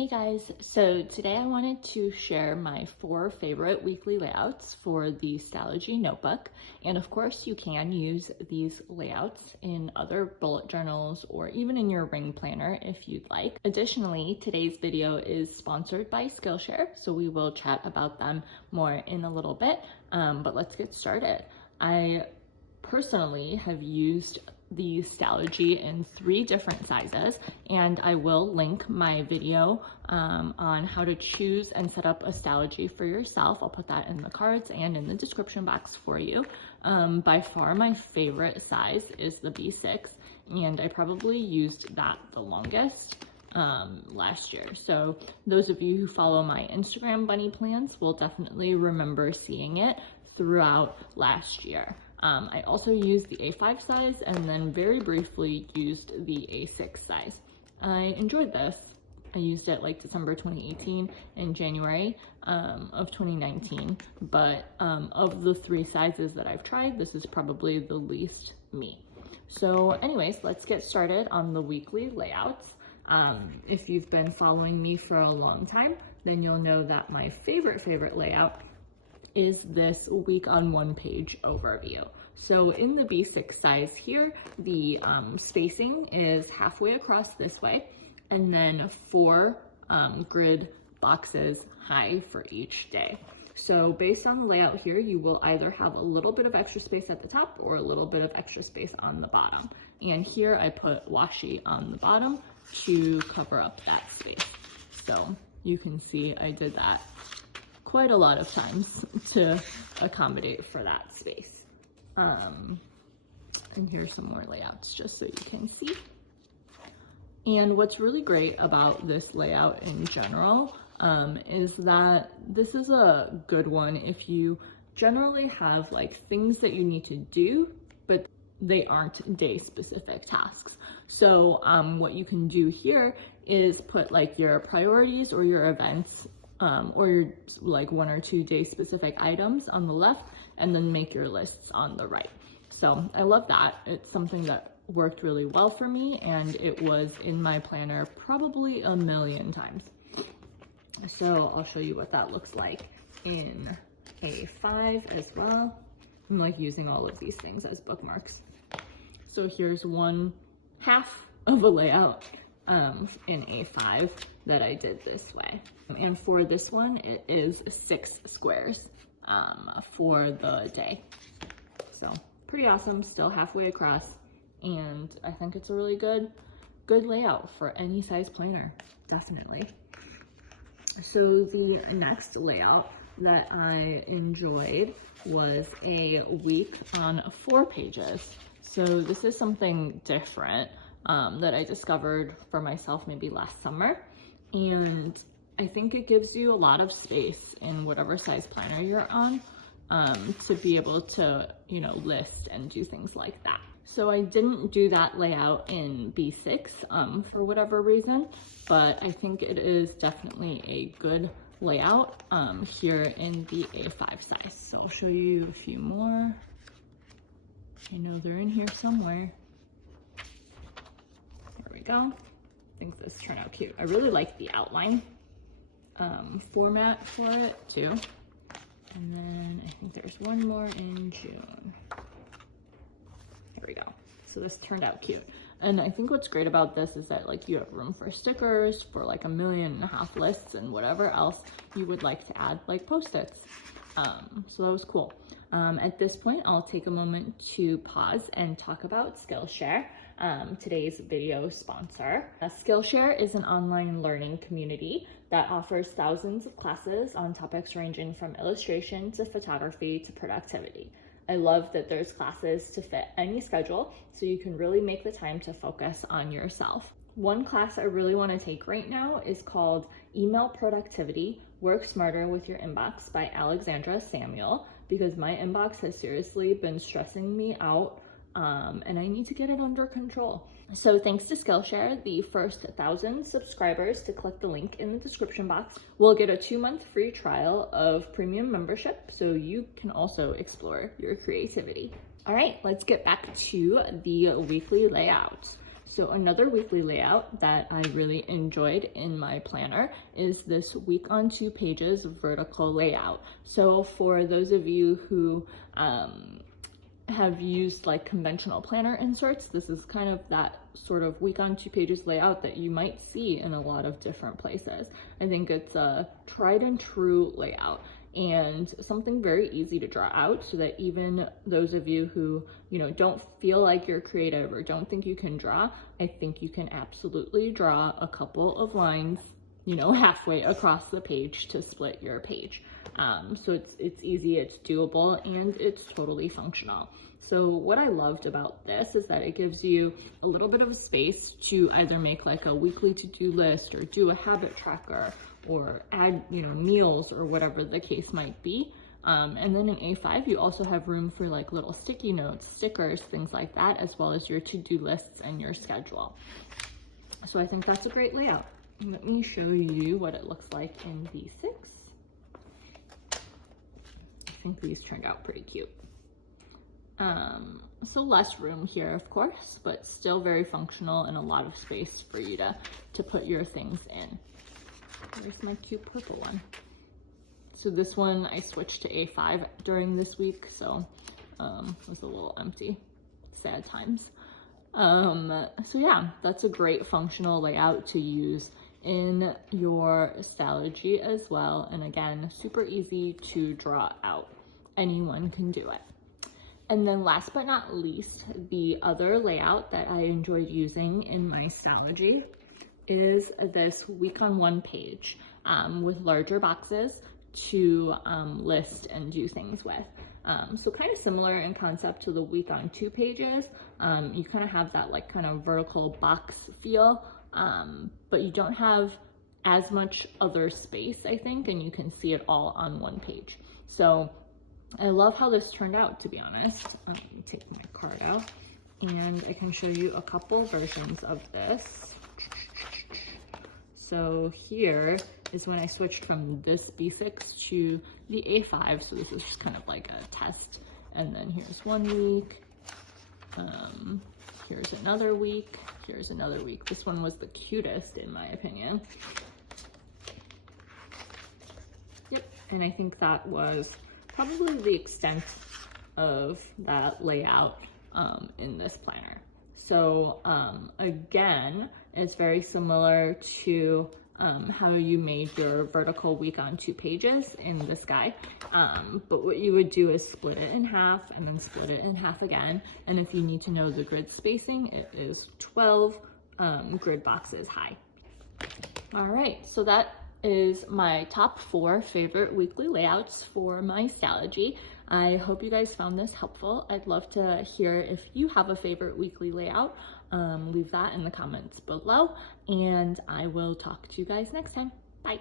Hey guys, so today I wanted to share my 4 favorite weekly layouts for the Stalogy notebook. And of course you can use these layouts in other bullet journals or even in your ring planner if you'd like. Additionally, today's video is sponsored by Skillshare, so we will chat about them more in a little bit, but let's get started. I personally have used the Stalogy in 3 different sizes, and I will link my video on how to choose and set up a Stalogy for yourself. I'll put that in the cards and in the description box for you. By far my favorite size is the B6, and I probably used that the longest last year. So those of you who follow my Instagram bunny plans will definitely remember seeing it throughout last year. I also used the A5 size and then very briefly used the A6 size. I enjoyed this. I used it like December 2018 and January of 2019, but of the 3 sizes that I've tried, this is probably the least me. So anyways, let's get started on the weekly layouts. If you've been following me for a long time, then you'll know that my favorite layout is this week on 1 page overview. So in the B6 size here, the spacing is halfway across this way, and then 4 grid boxes high for each day. So based on the layout here, you will either have a little bit of extra space at the top or a little bit of extra space on the bottom. And here I put washi on the bottom to cover up that space. So you can see I did that quite a lot of times to accommodate for that space. And here's some more layouts just so you can see. And what's really great about this layout in general is that this is a good one if you generally have like things that you need to do, but they aren't day specific tasks. So what you can do here is put like your priorities or your events or your like 1 or 2 day specific items on the left, and then make your lists on the right. So I love that. It's something that worked really well for me, and it was in my planner probably a million times. So I'll show you what that looks like in A5 as well. I'm like using all of these things as bookmarks. So here's 1/2 of a layout in A5 that I did this way. And for this one, it is 6 squares for the day. So pretty awesome, still halfway across. And I think it's a really good layout for any size planner, definitely. So the next layout that I enjoyed was a week on 4 pages. So this is something different that I discovered for myself maybe last summer. And I think it gives you a lot of space in whatever size planner you're on to be able to, you know, list and do things like that. So I didn't do that layout in B6 for whatever reason, but I think it is definitely a good layout here in the A5 size. So I'll show you a few more. I know they're in here somewhere. There we go. I think this turned out cute. I really like the outline format for it too. And then I think there's one more in June. There we go. So this turned out cute. And I think what's great about this is that like you have room for stickers, for like 1.5 million lists and whatever else you would like to add, like Post-its. So that was cool. At this point, I'll take a moment to pause and talk about Skillshare, today's video sponsor. Skillshare is an online learning community that offers thousands of classes on topics ranging from illustration to photography to productivity. I love that there's classes to fit any schedule, so you can really make the time to focus on yourself. One class I really want to take right now is called Email Productivity, Work Smarter with Your Inbox by Alexandra Samuel, because my inbox has seriously been stressing me out and I need to get it under control. So thanks to Skillshare, the first 1,000 subscribers to click the link in the description box will get a 2-month free trial of premium membership, so you can also explore your creativity. All right, let's get back to the weekly layout. So another weekly layout that I really enjoyed in my planner is this week on 2 pages vertical layout. So for those of you who have used like conventional planner inserts, this is kind of that sort of week on 2 pages layout that you might see in a lot of different places. I think it's a tried and true layout and something very easy to draw out, so that even those of you who, don't feel like you're creative or don't think you can draw, I think you can absolutely draw a couple of lines, halfway across the page to split your page. So it's easy, it's doable, and it's totally functional. So what I loved about this is that it gives you a little bit of a space to either make like a weekly to-do list or do a habit tracker or add, meals or whatever the case might be. And then in A5, you also have room for like little sticky notes, stickers, things like that, as well as your to-do lists and your schedule. So I think that's a great layout. Let me show you what it looks like in V6. I think these turned out pretty cute. So less room here, of course, but still very functional and a lot of space for you to put your things in. Where's my cute purple one? So this one I switched to A5 during this week, so it was a little empty. Sad times. So yeah, that's a great functional layout to use in your Stalogy as well. And again, super easy to draw out. Anyone can do it. And then last but not least, the other layout that I enjoyed using in my Stalogy is this week on 1 page with larger boxes to list and do things with. So kind of similar in concept to the week on 2 pages. You kind of have that like kind of vertical box feel, but you don't have as much other space, I think, and you can see it all on 1 page. So I love how this turned out, to be honest. Let me take my card out and I can show you a couple versions of this. So here is when I switched from this B6 to the A5. So this is just kind of like a test. And then here's 1 week. Here's another week. Here's another week. This one was the cutest in my opinion. Yep, and I think that was probably the extent of that layout in this planner. So again, it's very similar to how you made your vertical week on 2 pages in this guide. But what you would do is split it in half and then split it in half again. And if you need to know the grid spacing, it is 12 grid boxes high. All right, so that is my top 4 favorite weekly layouts for my Stalogy. I hope you guys found this helpful. I'd love to hear if you have a favorite weekly layout. Leave that in the comments below, and I will talk to you guys next time. Bye.